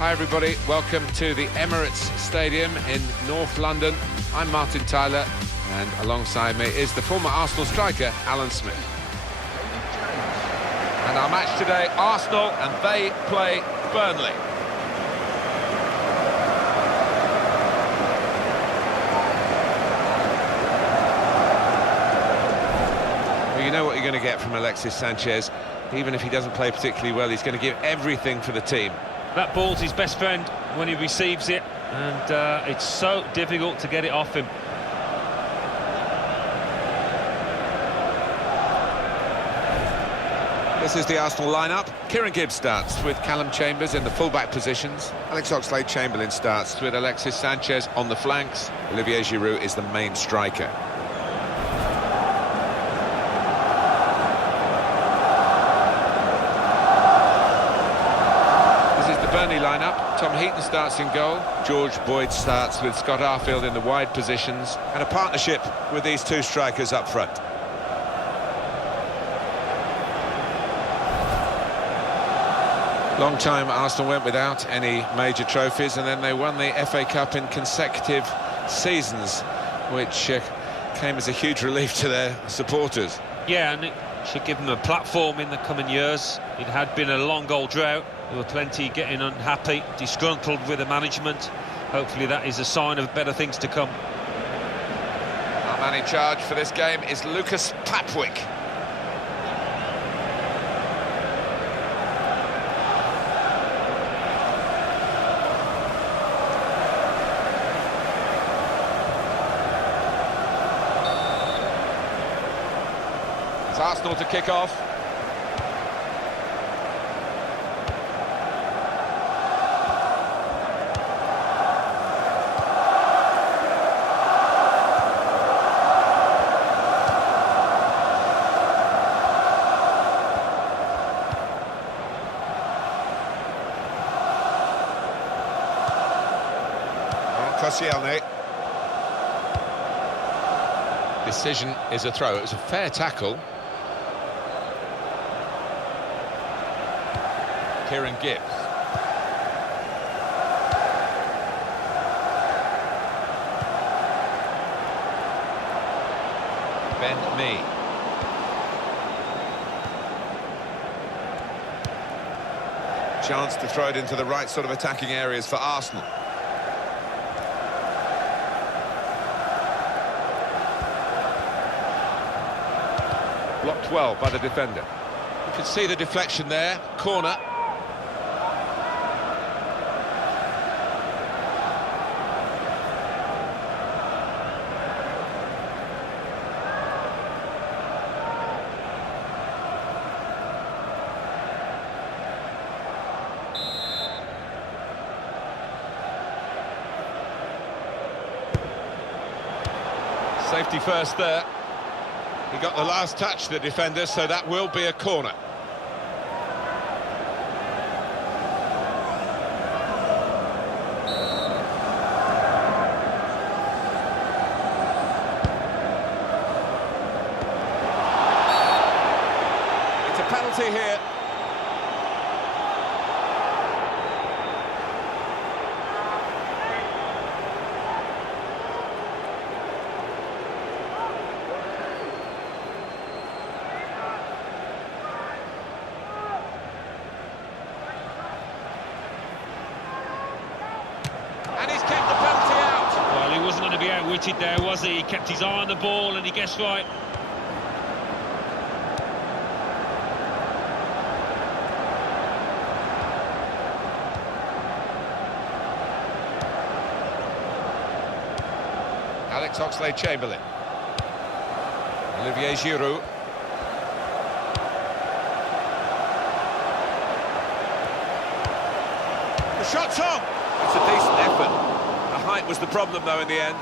Hi everybody, welcome to the Emirates Stadium in North London. I'm Martin Tyler, and alongside me is the former Arsenal striker, Alan Smith. And our match today, Arsenal, and they play Burnley. Well, you know what you're going to get from Alexis Sanchez. Even if he doesn't play particularly well, he's going to give everything for the team. That ball's his best friend when he receives it, and it's so difficult to get it off him. This is the Arsenal lineup. Kieran Gibbs starts with Callum Chambers in the fullback positions. Alex Oxlade-Chamberlain starts with Alexis Sanchez on the flanks. Olivier Giroud is the main striker. Burnley lineup. Tom Heaton starts in goal. George Boyd starts with Scott Arfield in the wide positions. And a partnership with these two strikers up front. Long time Arsenal went without any major trophies, and then they won the FA Cup in consecutive seasons, which came as a huge relief to their supporters. Yeah, and it should give them a platform in the coming years. It had been a long old drought. There were plenty getting unhappy, disgruntled with the management. Hopefully that is a sign of better things to come. Our man in charge for this game is Lucas Papwick. It's Arsenal to kick off. Decision is a throw. It was a fair tackle. Kieran Gibbs. Ben Mee. Chance to throw it into the right sort of attacking areas for Arsenal. Blocked well by the defender. You can see the deflection there. Corner. Safety first there. He got the last touch, the defender, so that will be a corner. It's a penalty here. Outwitted there, was he? He kept his eye on the ball and he guessed right. Alex Oxlade-Chamberlain. Olivier Giroud. The shot's on! It's a decent effort. The height was the problem, though, in the end.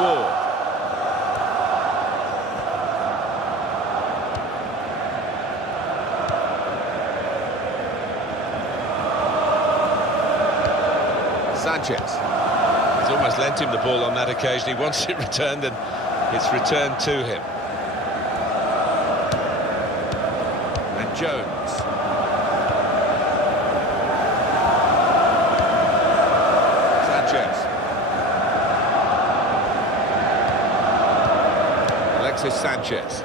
Ward. Sanchez. He's almost lent him the ball on that occasion. He wants it returned, and it's returned to him. And Jones. Sanchez. Alexis Sanchez.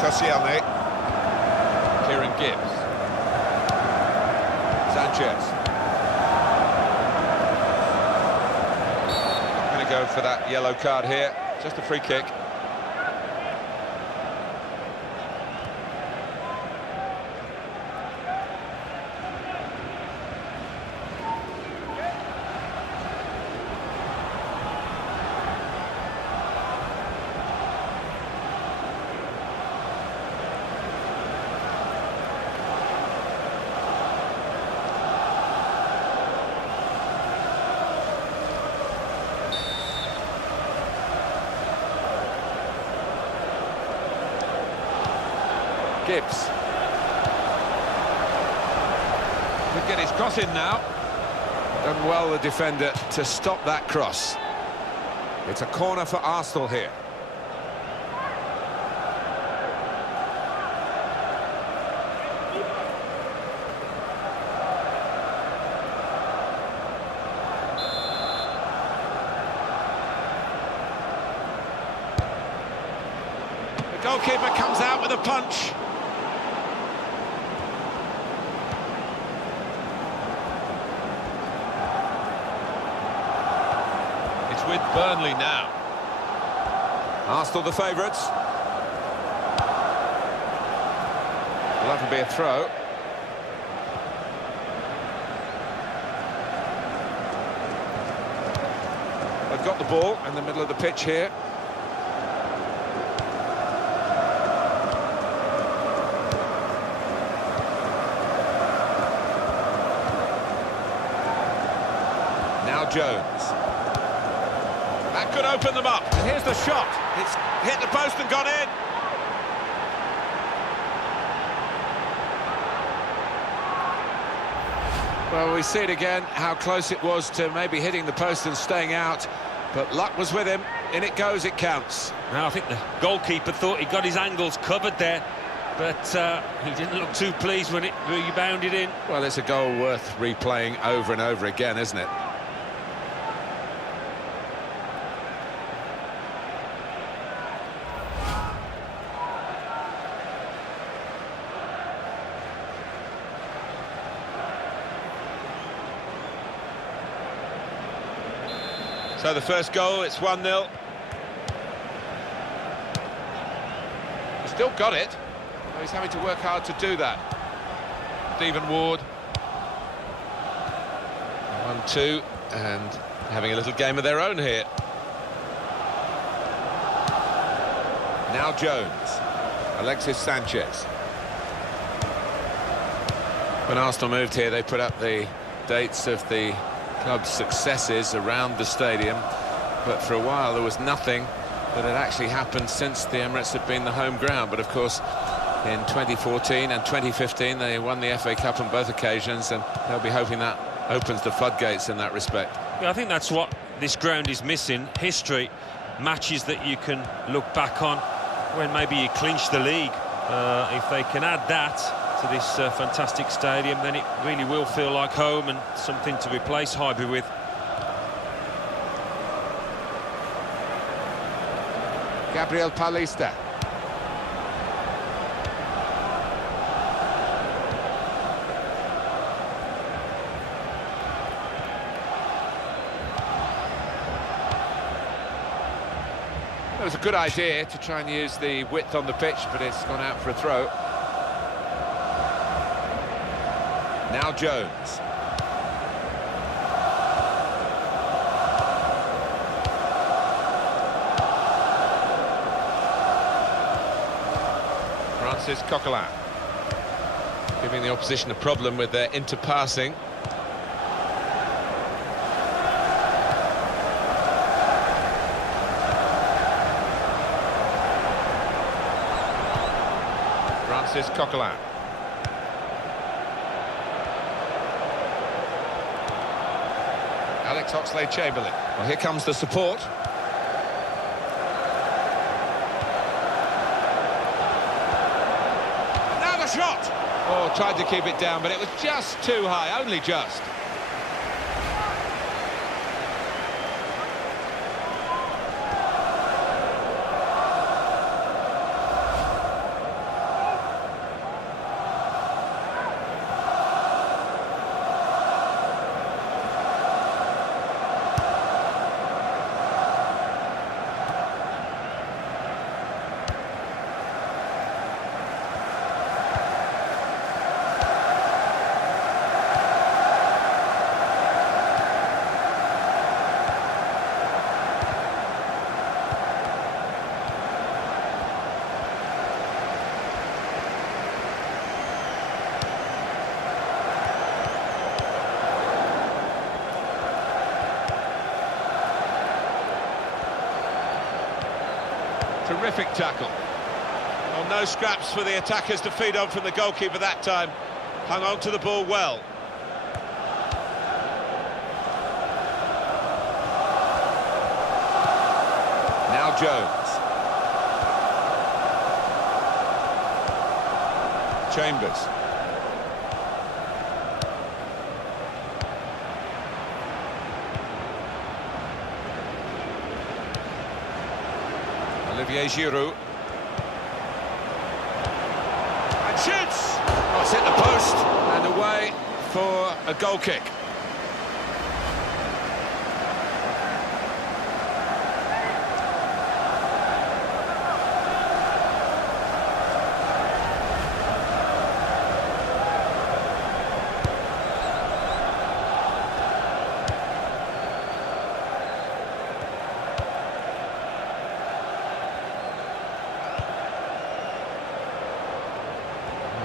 Koscielny. Kieran Gibbs. Sanchez. Not going to go for that yellow card here, just a free kick. Gibbs. Could get his cross in now. Done well, the defender, to stop that cross. It's a corner for Arsenal here. The goalkeeper comes out with a punch. With Burnley now. Arsenal the favourites. Well, that'll be a throw. They've got the ball in the middle of the pitch here. Now Jones. That could open them up. And here's the shot. It's hit the post and gone in. Well, we see it again, how close it was to maybe hitting the post and staying out. But luck was with him. In it goes, it counts. Now, I think the goalkeeper thought he got his angles covered there, but he didn't look too pleased when it rebounded in. Well, it's a goal worth replaying over and over again, isn't it? So the first goal, it's 1-0. He's still got it. Well, he's having to work hard to do that. Stephen Ward. 1-2, and having a little game of their own here. Now Jones. Alexis Sanchez. When Arsenal moved here, they put up the dates of the club's successes around the stadium, but for a while there was nothing that had actually happened since the Emirates had been the home ground. But of course, in 2014 and 2015 they won the FA Cup on both occasions, and they'll be hoping that opens the floodgates in that respect. Yeah, I think that's what this ground is missing: history, matches that you can look back on when maybe you clinch the league. If they can add that to this fantastic stadium, then it really will feel like home and something to replace Highbury with. Gabriel Paulista. It was a good idea to try and use the width on the pitch, but it's gone out for a throw. Now Jones. Francis Coquelin. Giving the opposition a problem with their interpassing. Francis Coquelin. Alex Oxlade-Chamberlain. Well, here comes the support. Now the shot! Oh, tried to keep it down, but it was just too high, only just. Terrific tackle. Well, no scraps for the attackers to feed on from the goalkeeper that time. Hung on to the ball well. Now Jones. Chambers. Olivier Giroud. And shoots! Oh, it's hit the post and away for a goal kick.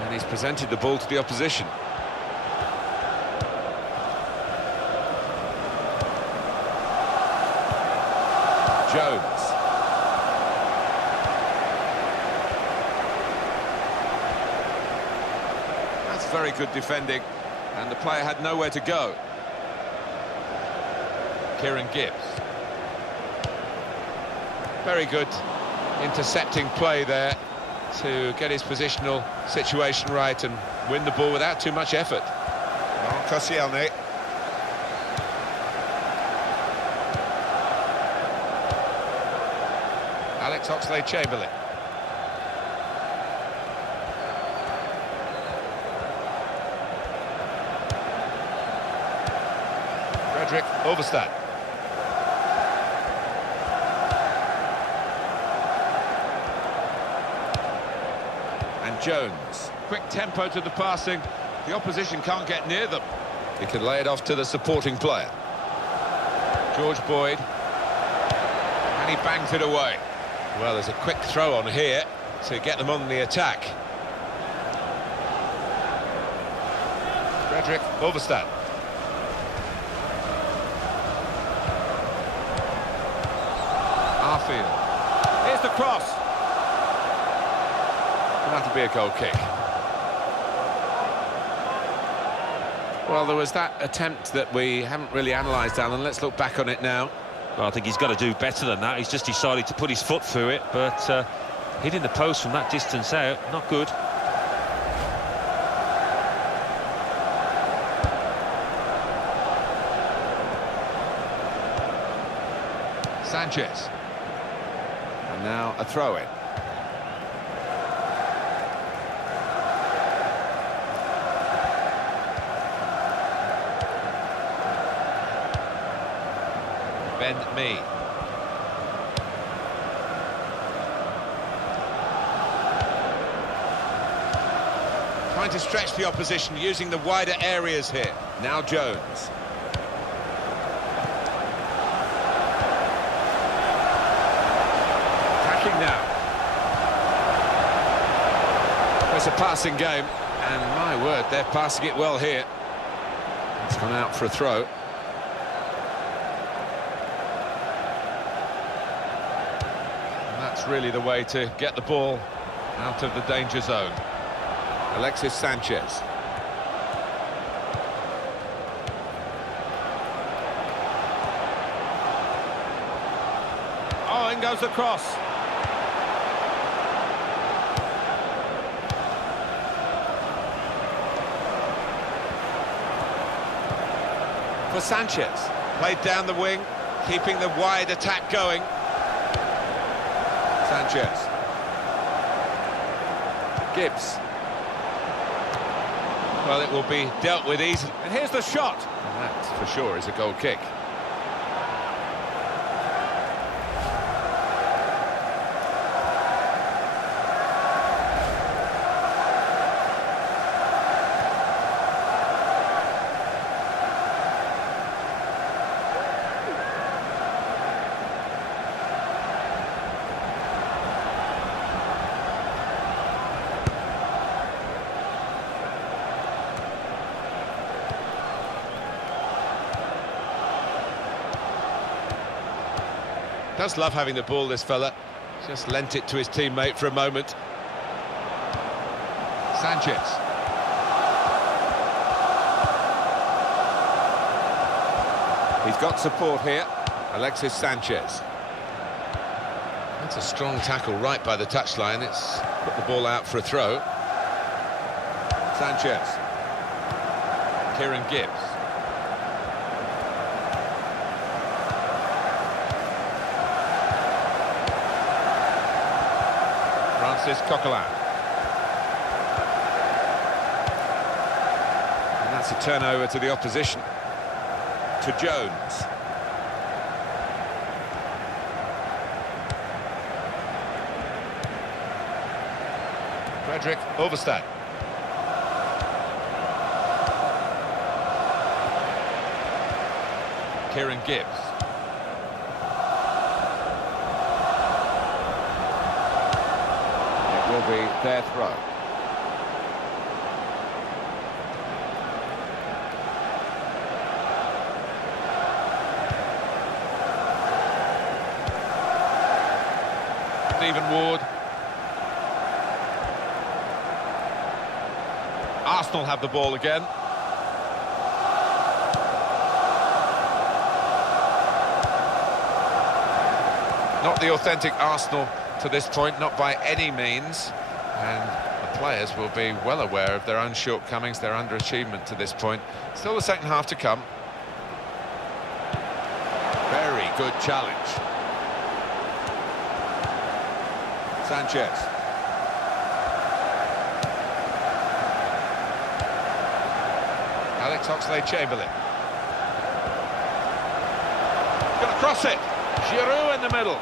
And he's presented the ball to the opposition. Jones. That's very good defending, and the player had nowhere to go. Kieran Gibbs. Very good intercepting play there to get his positional situation right and win the ball without too much effort. Oh, Koscielny. Alex Oxlade-Chamberlain. Frederick Overstad. And Jones. Quick tempo to the passing. The opposition can't get near them. He can lay it off to the supporting player. George Boyd. And he bangs it away. Well, there's a quick throw on here to get them on the attack. Frederick Overstad. Arfield. Here's the cross. That'll have to be a goal kick. Well, there was that attempt that we haven't really analysed, Alan. Let's look back on it now. Well, I think he's got to do better than that. He's just decided to put his foot through it, but hitting the post from that distance out, not good. Sanchez. And now a throw-in. Ben Mee. Trying to stretch the opposition, using the wider areas here. Now Jones. Attacking now. It's a passing game, and my word, they're passing it well here. It's gone out for a throw. That's really the way to get the ball out of the danger zone. Alexis Sanchez. Oh, in goes the cross. For Sanchez. Played down the wing, keeping the wide attack going. Sanchez. Gibbs. Well, it will be dealt with easily. And here's the shot. And that, for sure, is a goal kick. Does love having the ball, this fella. Just lent it to his teammate for a moment. Sanchez. He's got support here. Alexis Sanchez. That's a strong tackle right by the touchline. It's put the ball out for a throw. Sanchez. Kieran Gibbs. Francis Coquelin. And that's a turnover to the opposition. To Jones. Frederick Overstad. Kieran Gibbs. Will be their throw. Stephen Ward. Arsenal have the ball again. Not the authentic Arsenal to this point, not by any means, and the players will be well aware of their own shortcomings, their underachievement to this point. Still the second half to come. Very good challenge. Sanchez. Alex Oxlade-Chamberlain. Gonna cross it. Giroud in the middle.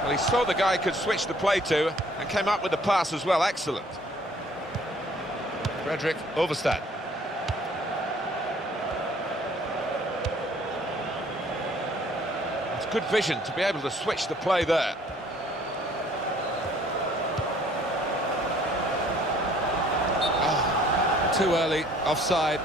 Well, he saw the guy could switch the play to and came up with the pass as well. Excellent. Frederick Overstad. It's good vision to be able to switch the play there. Oh, too early, offside.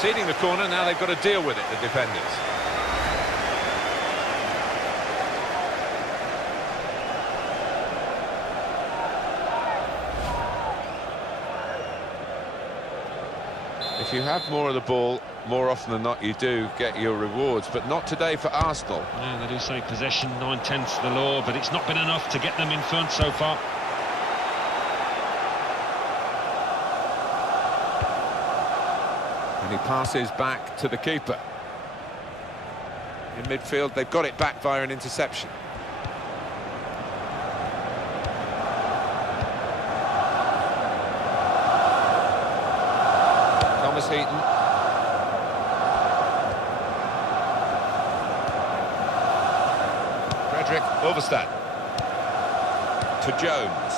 Conceding the corner, now they've got to deal with it, the defenders. If you have more of the ball, more often than not you do get your rewards, but not today for Arsenal. Yeah, they do say possession 9/10 the law, but it's not been enough to get them in front so far. And he passes back to the keeper. in midfield. They've got it back via an interception. Thomas Heaton. Frederick Ulverstad. To Jones.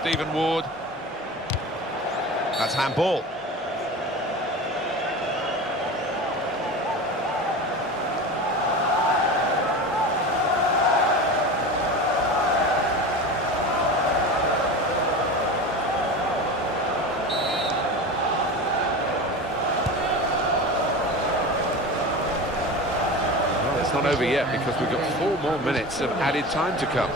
Stephen Ward. That's handball. Well, it's not over yet because we've got 4 more minutes of added time to come.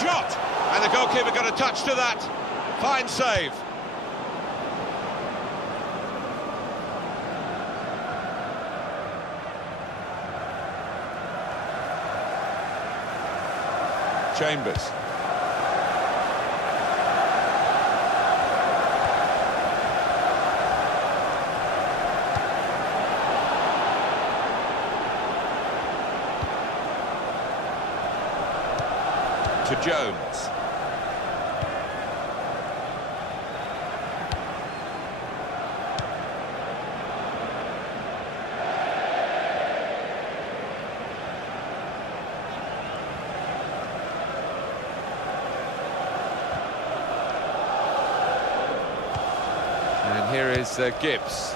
Shot, and the goalkeeper got a touch to that. Fine save. Chambers. To Jones. And here is Gibbs.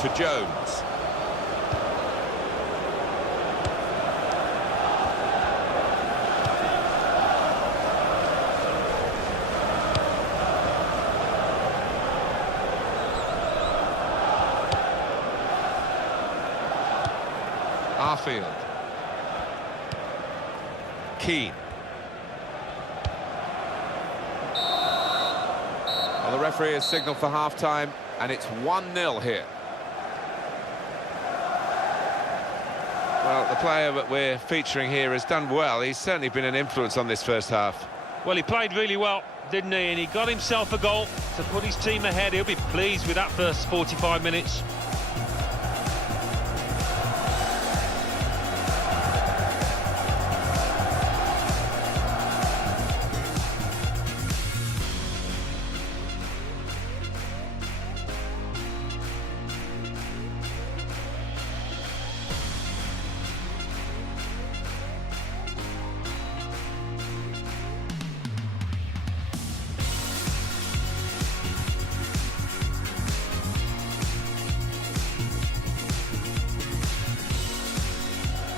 To Jones. Arfield. Keynes. Well, the referee has signalled for half-time, and it's 1-0 here. Well, the player that we're featuring here has done well. He's certainly been an influence on this first half. Well, he played really well, didn't he? And he got himself a goal to put his team ahead. He'll be pleased with that first 45 minutes.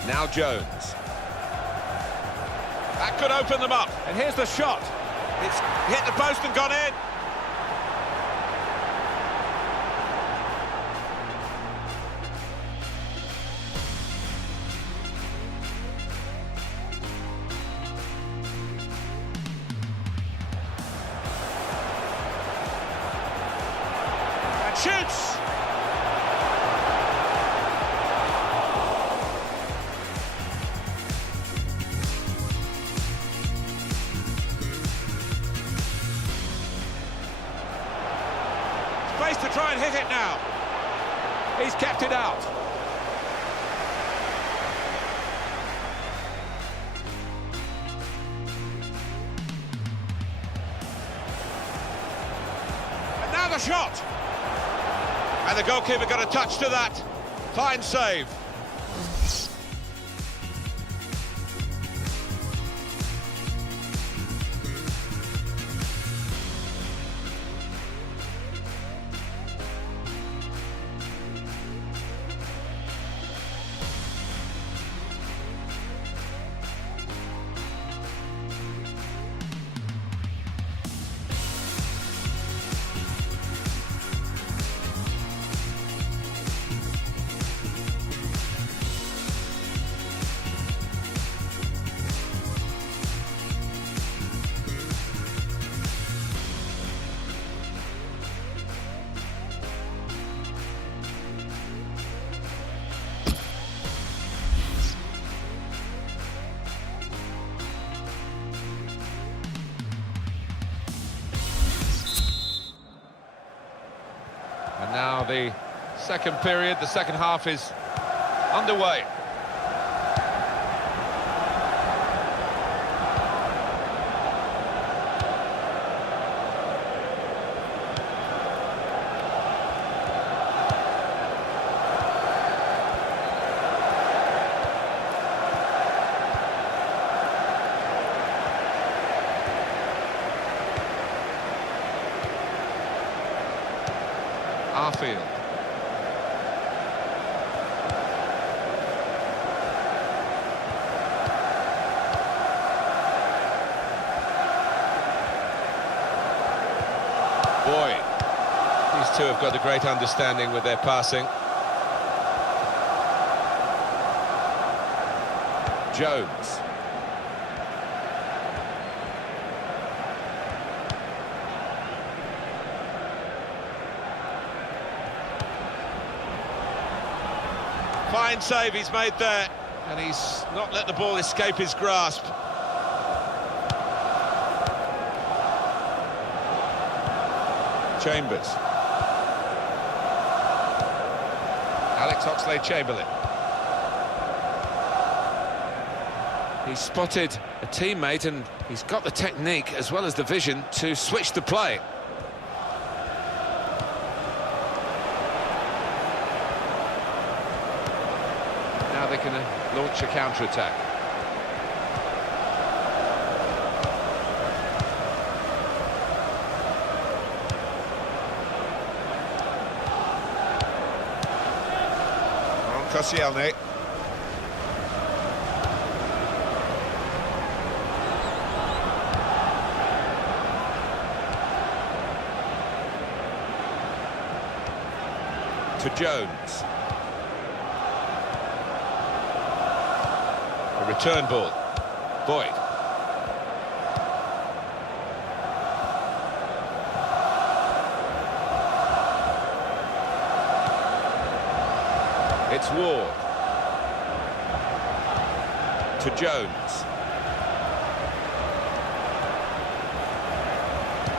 Now Jones. That could open them up. And here's the shot. It's hit the post and gone in. And shoots. Space to try and hit it now. He's kept it out. And now the shot. And the goalkeeper got a touch to that. Fine save. And now the second period, the second half is underway. Arfield. Boy, these two have got a great understanding with their passing. Jones. Fine save he's made there, and he's not let the ball escape his grasp. Chambers. Alex Oxlade-Chamberlain. He's spotted a teammate and he's got the technique as well as the vision to switch the play. Now they can launch a counter-attack. Koscielny. To Jones. A return ball. Boyd. It's Ward. To Jones.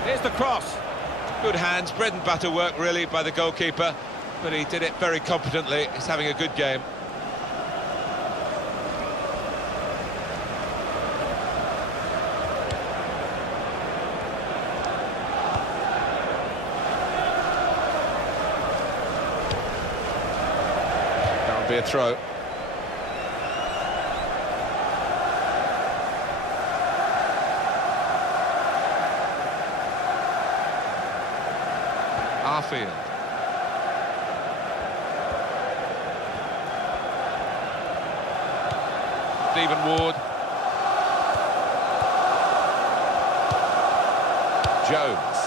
Here's the cross. Good hands, bread and butter work really by the goalkeeper, but he did it very competently. He's having a good game. Be a throw. Arfield. Stephen Ward. Jones.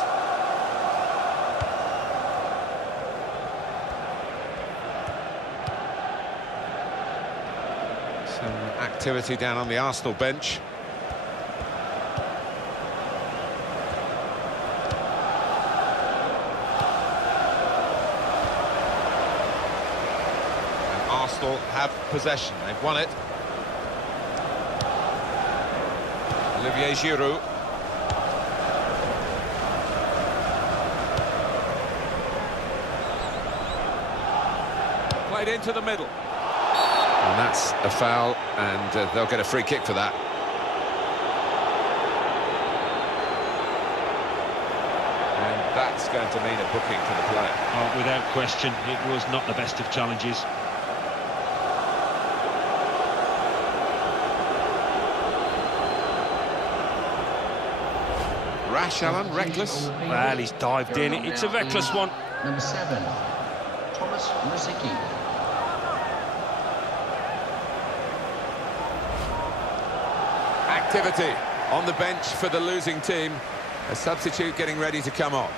Activity down on the Arsenal bench. And Arsenal have possession. They've won it. Olivier Giroud. Played into the middle. And that's a foul, and they'll get a free kick for that. And that's going to mean a booking for the player. Oh, without question, it was not the best of challenges. Rash, Alan, reckless. Well, he's dived in. It's a reckless one. Number 7, Thomas Rosicky. Activity on the bench for the losing team. A substitute getting ready to come on.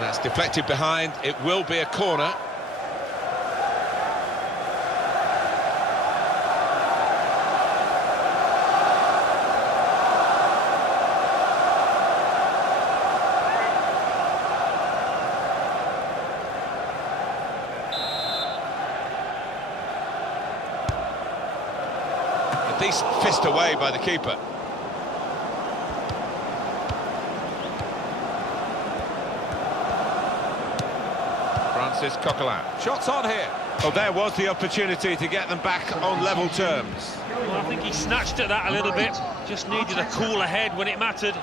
That's deflected behind. It will be a corner. Decent fist away by the keeper. Francis Coquelin. Shots on here. Oh, there was the opportunity to get them back on level terms. Well, I think he snatched at that a little bit. Just needed a cooler head when it mattered.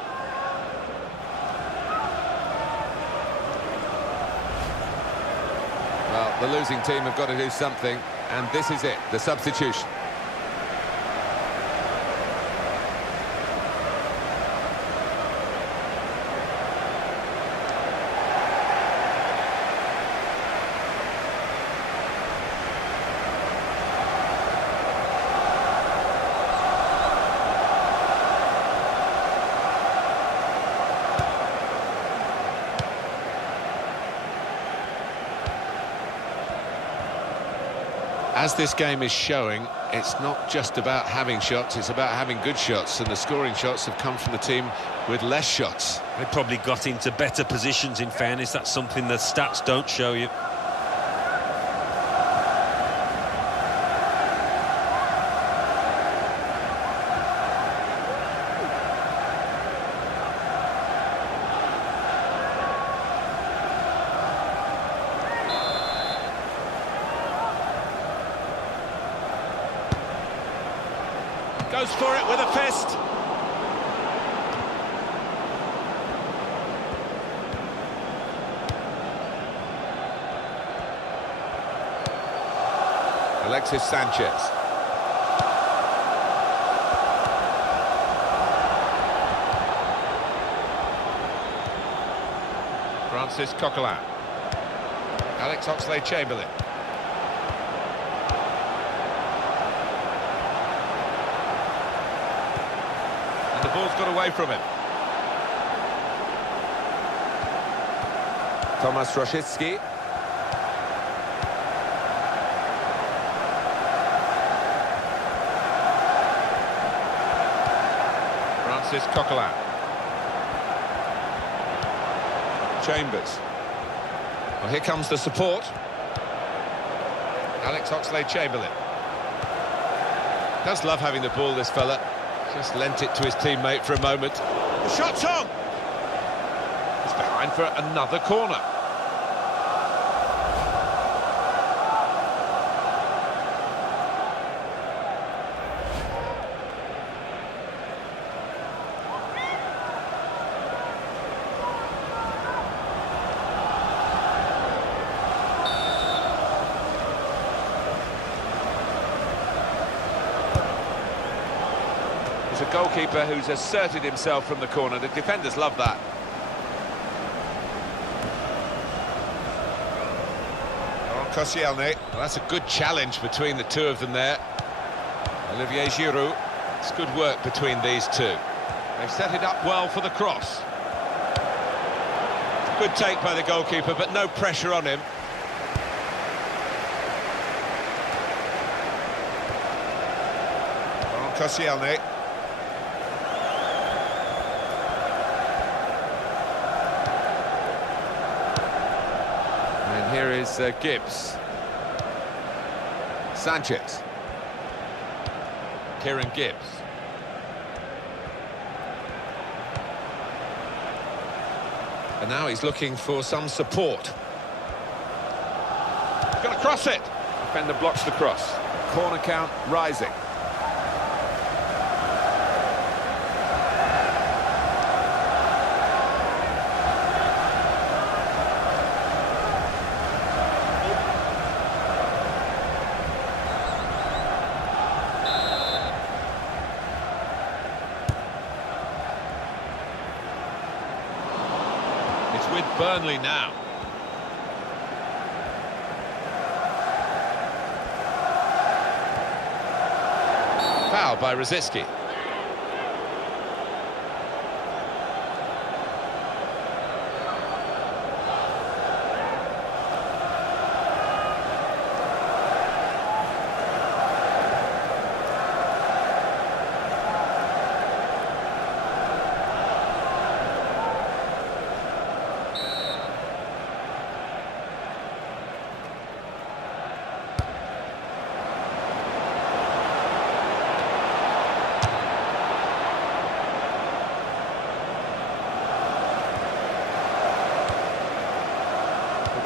Well, the losing team have got to do something, and this is it, the substitution. As this game is showing, it's not just about having shots, it's about having good shots, and the scoring shots have come from the team with less shots. They probably got into better positions, in fairness. That's something the stats don't show you. Goes for it with a fist. Alexis Sanchez. Francis Coquelin. Alex Oxlade-Chamberlain. And the ball's got away from him. Tomasz Rosiecki. Francis Coquelin. Chambers. Well, here comes the support. Alex Oxlade-Chamberlain. Does love having the ball, this fella. Just lent it to his teammate for a moment. The shot's on! He's behind for another corner. A goalkeeper who's asserted himself from the corner. The defenders love that. Koscielny. Well, that's a good challenge between the two of them there. Olivier Giroud. It's good work between these two. They've set it up well for the cross. Good take by the goalkeeper, but no pressure on him. Koscielny. Here is Gibbs. Sanchez. Kieran Gibbs. And now he's looking for some support. He's going to cross it. Defender blocks the cross. Corner count rising. It's with Burnley now. Foul by Rosiecki.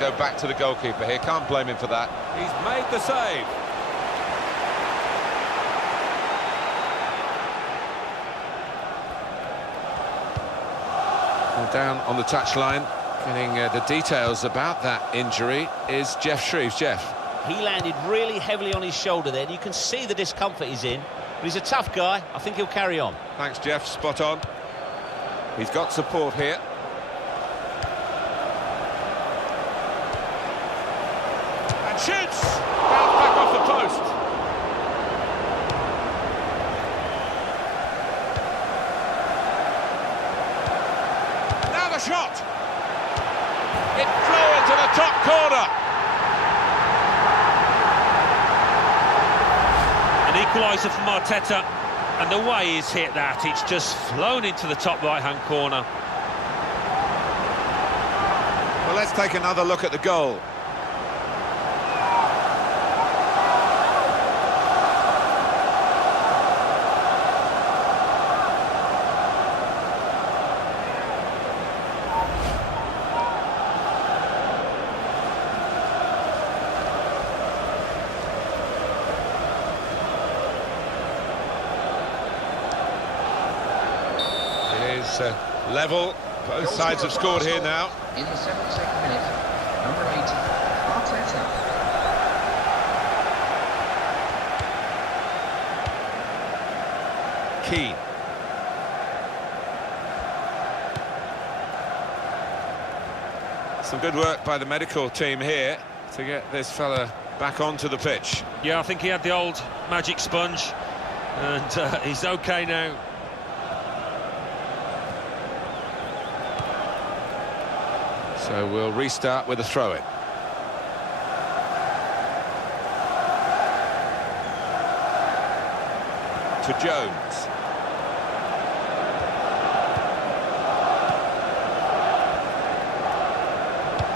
go back to the goalkeeper here. Can't blame him for that. He's made the save. Well, down on the touchline, getting the details about that injury is Jeff Shreves. Jeff. He landed really heavily on his shoulder there. You can see the discomfort he's in. But he's a tough guy. I think he'll carry on. Thanks, Jeff. Spot on. He's got support here. And shoots! Bounce back off the post. Now the shot! It flew into the top corner. An equaliser from Arteta, and the way he's hit that, it's just flown into the top right-hand corner. Well, let's take another look at the goal. Level, both sides have scored here now. In the 72nd minute, number 8, Arteta. Keynes. Some good work by the medical team here to get this fella back onto the pitch. Yeah, I think he had the old magic sponge, and he's okay now. So we'll restart with a throw-in. To Jones.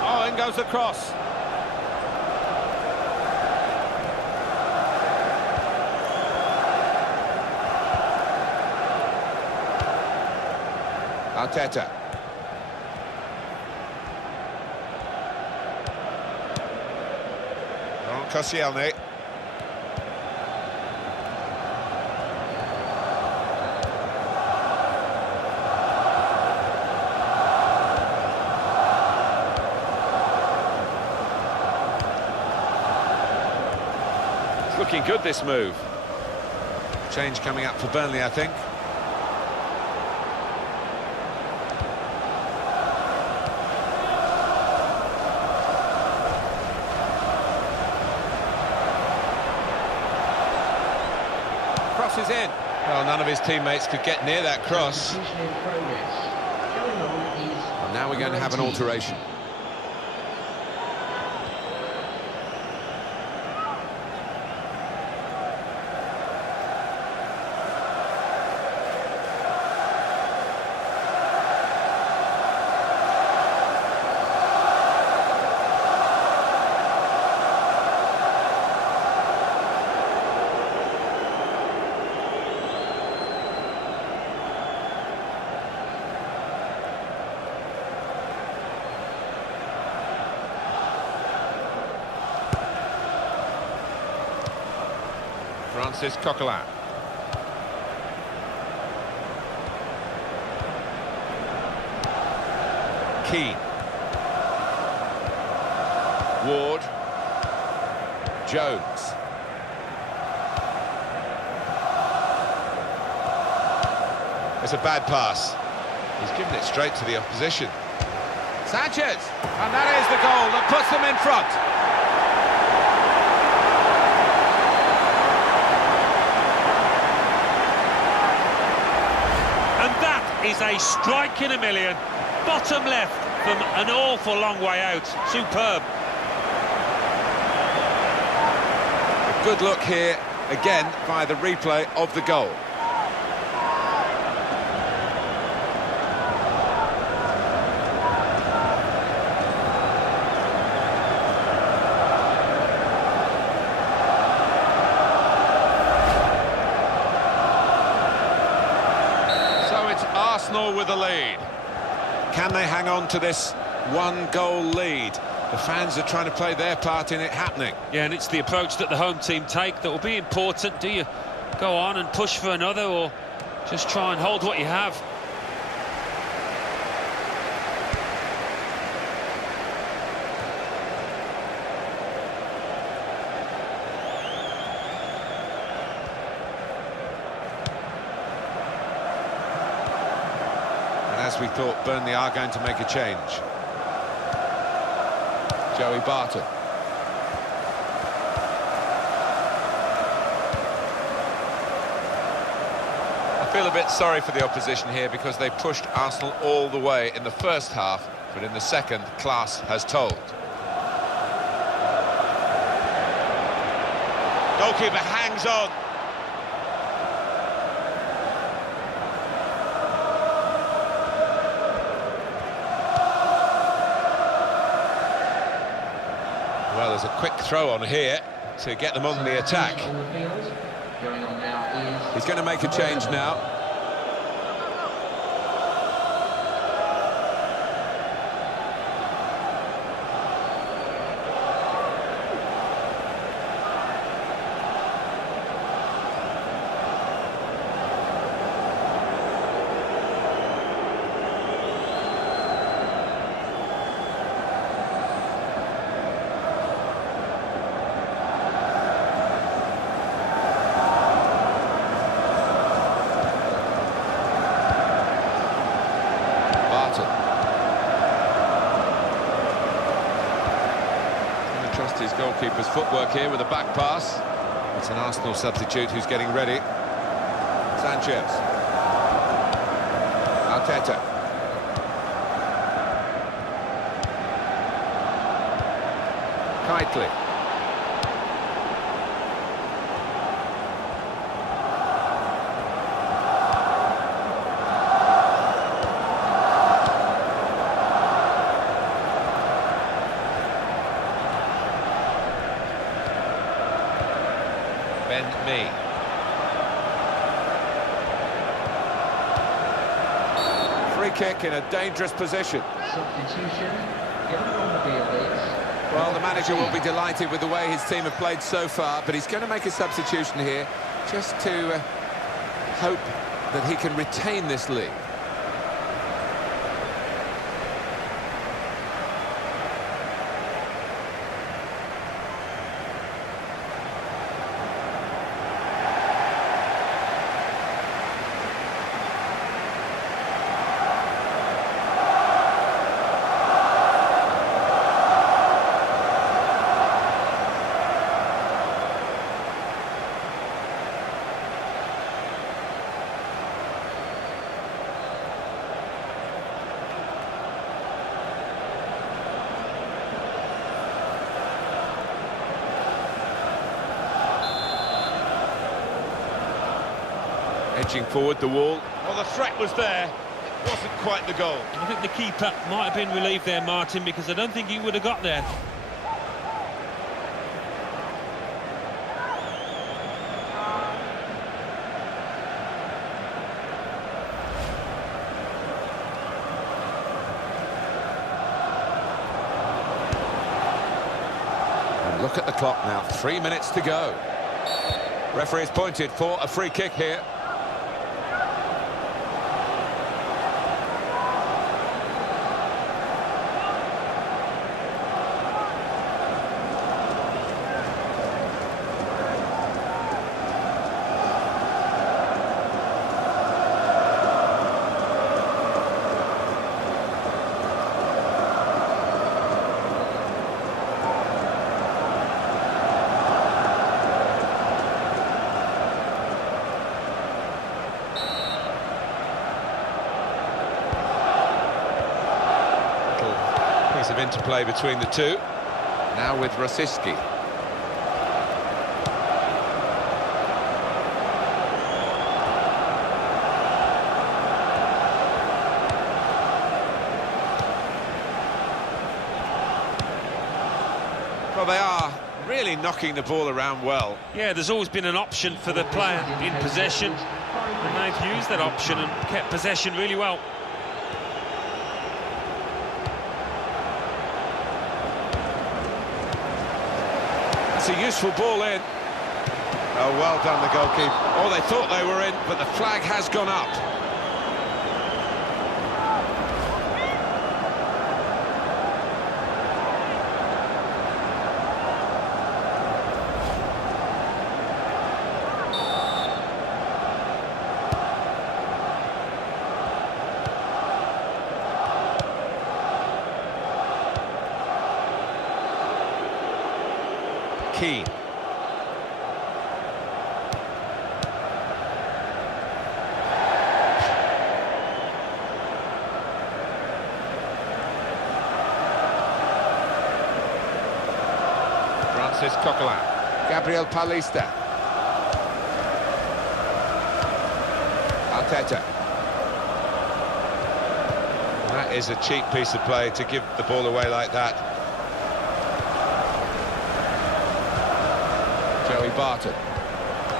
Oh, in goes the cross. Arteta. Koscielny. It's looking good, this move. Change coming up for Burnley, I think. Is in. Well, none of his teammates could get near that cross. And now we're going to have an alteration. Francis Coquelin. Keynes. Ward. Jones. It's a bad pass. He's given it straight to the opposition. Sanchez! And that is the goal that puts them in front. Is a strike in a million. Bottom left from an awful long way out. Superb. A good look here again by the replay of the goal. Arsenal with the lead. Can they hang on to this one-goal lead? the fans are trying to play their part in it happening. Yeah, and it's the approach that the home team take that will be important. Do you go on and push for another, or just try and hold what you have? And as we thought, Burnley are going to make a change. Joey Barton. I feel a bit sorry for the opposition here because they pushed Arsenal all the way in the first half, but in the second, class has told. Goalkeeper hangs on. Well, there's a quick throw on here to get them on the attack. He's going to make a change now. Trust his goalkeeper's footwork here with a back pass. It's an Arsenal substitute who's getting ready. Sanchez. Arteta. Kitely. Me. Free kick in a dangerous position. Substitution. Well, the manager will be delighted with the way his team have played so far, but he's going to make a substitution here just to hope that he can retain this lead. Edging forward the wall. Well, the threat was there. It wasn't quite the goal. I think the keeper might have been relieved there, Martin, because I don't think he would have got there. And look at the clock now, 3 minutes to go. Referee is pointed for a free kick here. Of interplay between the two. Now with Rosicky. Well, they are really knocking the ball around well. Yeah, there's always been an option for the player in possession, and they've used that option and kept possession really well. That's a useful ball in. Oh, well done, the goalkeeper. Oh, they thought they were in, but the flag has gone up. Keynes. Francis Coquelin. Gabriel Paulista. Arteta. That is a cheap piece of play to give the ball away like that. Barton.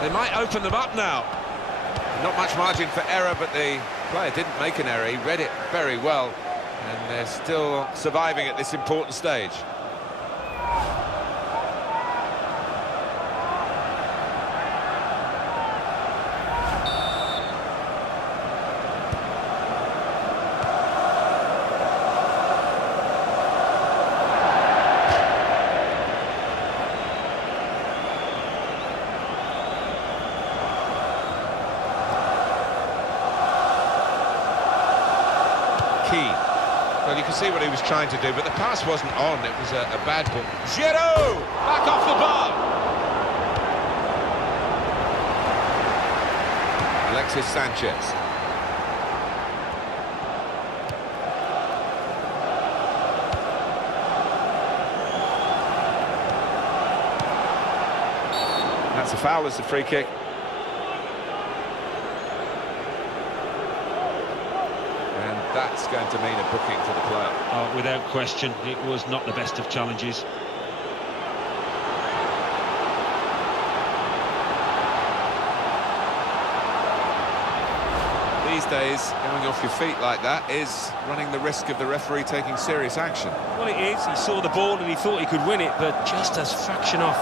They might open them up now. Not much margin for error, but the player didn't make an error. He read it very well, and they're still surviving at this important stage. Well, you can see what he was trying to do, but the pass wasn't on. It was a bad ball. Giroud! Back off the bar! Alexis Sanchez. That's a foul as the free kick. That's going to mean a booking for the player. Oh, without question, it was not the best of challenges. These days, going off your feet like that is running the risk of the referee taking serious action. Well, it is. He saw the ball and he thought he could win it, but just a fraction off.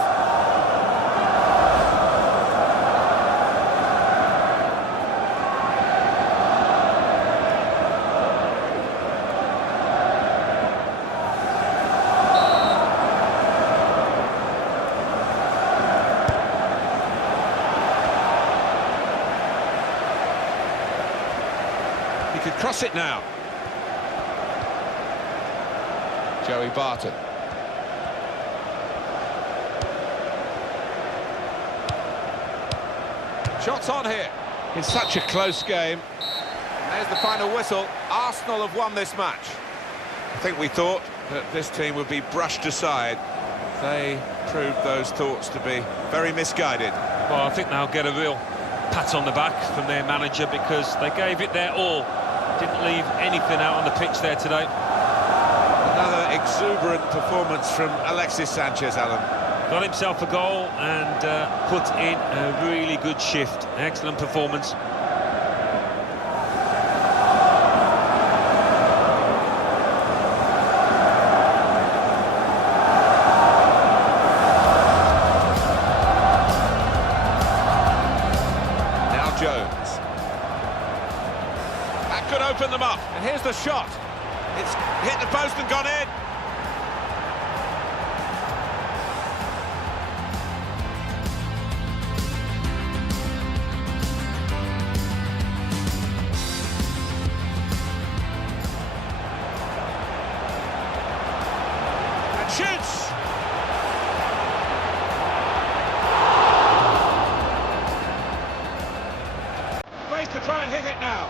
Could cross it now. Joey Barton. Shots on here. It's such a close game. And there's the final whistle. Arsenal have won this match. I think we thought that this team would be brushed aside. They proved those thoughts to be very misguided. Well, I think they'll get a real pat on the back from their manager because they gave it their all. Didn't leave anything out on the pitch there today. Another exuberant performance from Alexis Sanchez, Alan. Got himself a goal and put in a really good shift. Excellent performance. Now Jones. Could open them up, and here's the shot. It's hit the post and gone in. And shoots. Waits to try and hit it now.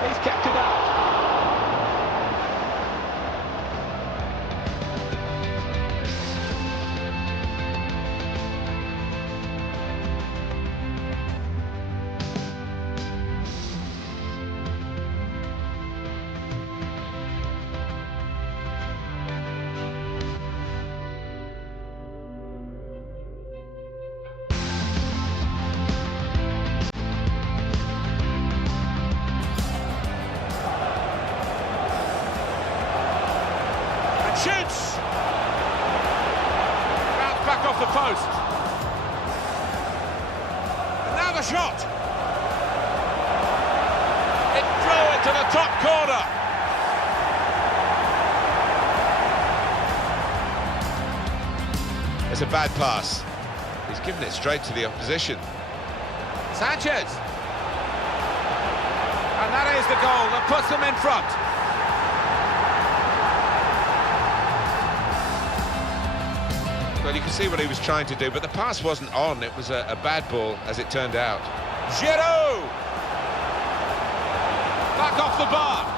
He's kept it out. the post. And now the shot. It flew into the top corner. It's a bad pass. He's given it straight to the opposition. Sanchez. And that is the goal that puts them in front. Well, you can see what he was trying to do, but the pass wasn't on. It was a bad ball, as it turned out. Giroud! Back off the bar.